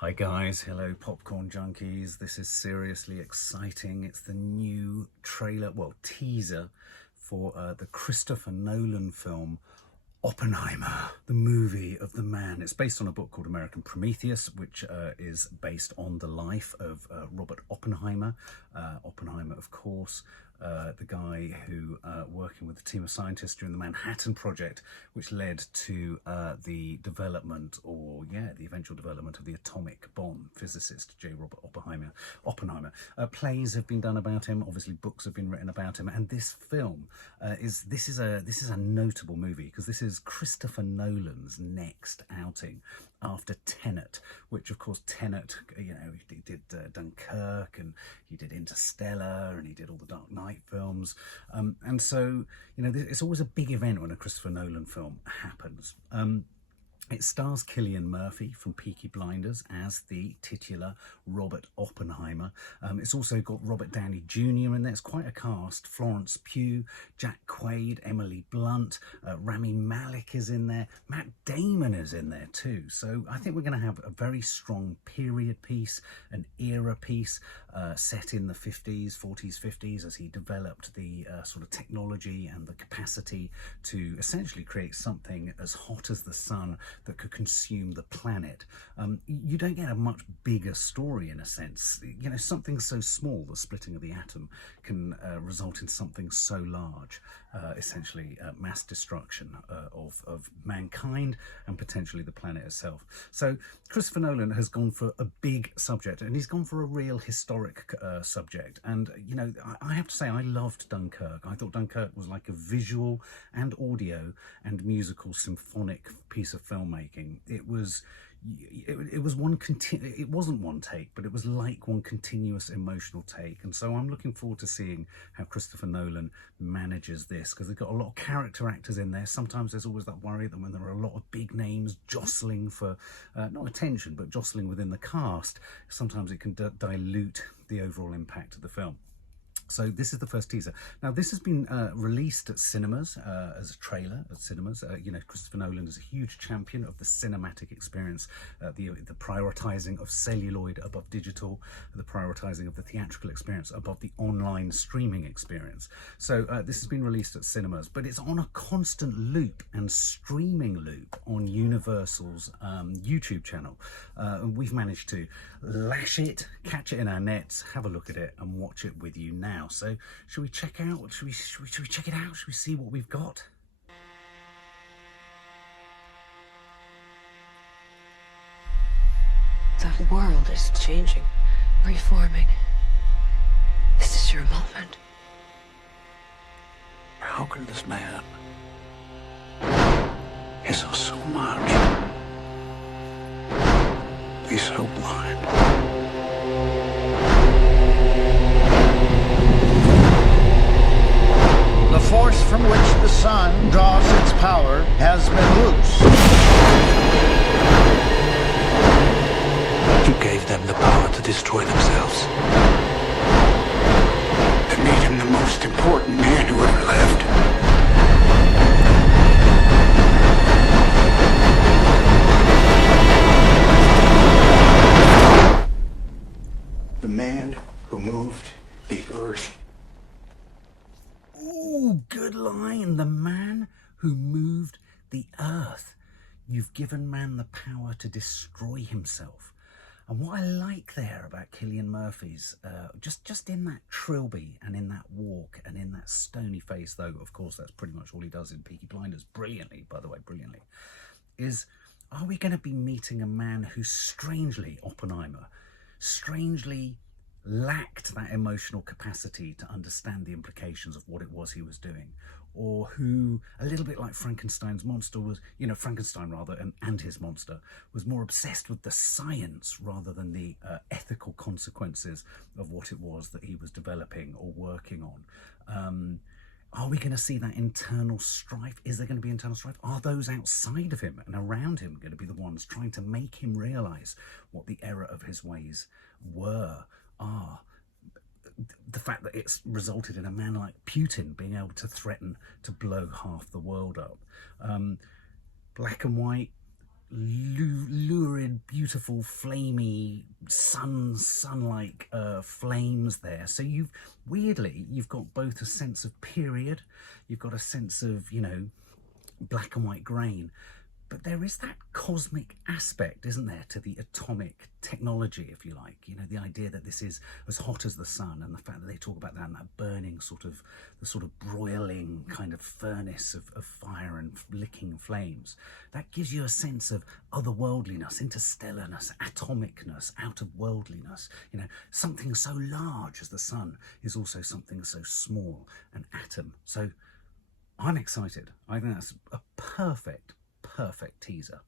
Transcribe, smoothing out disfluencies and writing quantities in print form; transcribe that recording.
Hi guys, hello popcorn junkies. This is seriously exciting. It's the new trailer, well, teaser for the Christopher Nolan film Oppenheimer, the movie of the man. It's based on a book called American Prometheus, which is based on the life of Robert Oppenheimer. Oppenheimer, of course, the guy who, working with a team of scientists during the Manhattan Project, which led to the development, the eventual development of the atomic bomb. Physicist J. Robert Oppenheimer. Plays have been done about him. Obviously, books have been written about him. And this film is a notable movie because this is Christopher Nolan's next outing after Tenet, which of course Tenet, he did Dunkirk, and he did Interstellar, and he did all the Dark Knight films, and so it's always a big event when a Christopher Nolan film happens. It stars Cillian Murphy from Peaky Blinders as the titular Robert Oppenheimer. It's also got Robert Downey Jr. in there. It's quite a cast. Florence Pugh, Jack Quaid, Emily Blunt, Rami Malek is in there. Matt Damon is in there too. So I think we're going to have a very strong period piece, an era piece set in the 50s, 40s, 50s as he developed the sort of technology and the capacity to essentially create something as hot as the sun that could consume the planet. You don't get a much bigger story in a sense. Something so small, the splitting of the atom, can result in something so large, essentially mass destruction of mankind and potentially the planet itself. So Christopher Nolan has gone for a big subject, and he's gone for a real historic subject. And I have to say, I loved Dunkirk. I thought Dunkirk was like a visual and audio and musical symphonic piece of filmmaking. It wasn't one take, but it was like one continuous emotional take. And so I'm looking forward to seeing how Christopher Nolan manages this, because they've got a lot of character actors in there. Sometimes there's always that worry that when there are a lot of big names jostling for not attention, but jostling within the cast, sometimes it can dilute the overall impact of the film. So this is the first teaser. Now, this has been released at cinemas as a trailer at cinemas. Christopher Nolan is a huge champion of the cinematic experience, the prioritizing of celluloid above digital, the prioritizing of the theatrical experience above the online streaming experience. So this has been released at cinemas, but it's on a constant loop and streaming loop on Universal's YouTube channel. We've managed to lash it, catch it in our nets, have a look at it, and watch it with you now. So should we check out? Should we check it out? Should we see what we've got? The world is changing, reforming. This is your moment. How can this man, he saw so much, be so blind? The force from which the sun draws its power has been loose. You gave them the power to destroy themselves. That made him the most important man who ever lived. The man who moved the earth. Ooh, good line. The man who moved the earth. You've given man the power to destroy himself. And what I like there about Cillian Murphy's, just in that trilby and in that walk and in that stony face, though, of course, that's pretty much all he does in Peaky Blinders, brilliantly, by the way, brilliantly, is, are we going to be meeting a man who strangely, Oppenheimer, strangely lacked that emotional capacity to understand the implications of what it was he was doing, or who, a little bit like Frankenstein's monster was, Frankenstein rather, and his monster, was more obsessed with the science rather than the ethical consequences of what it was that he was developing or working on. Are we going to see that internal strife? Is there going to be internal strife? Are those outside of him and around him going to be the ones trying to make him realize what the error of his ways are? The fact that it's resulted in a man like Putin being able to threaten to blow half the world up. Black and white, lurid, beautiful, flamey, sun-like flames there. So you've got both a sense of period, you've got a sense of, you know, black and white grain, but there is that cosmic aspect, isn't there, to the atomic technology, if you like. You know, the idea that this is as hot as the sun, and the fact that they talk about that and that burning sort of, the sort of broiling kind of furnace of fire and licking flames. That gives you a sense of otherworldliness, interstellarness, atomicness, out-of-worldliness. You know, something so large as the sun is also something so small, an atom. So I'm excited. I think that's a perfect teaser.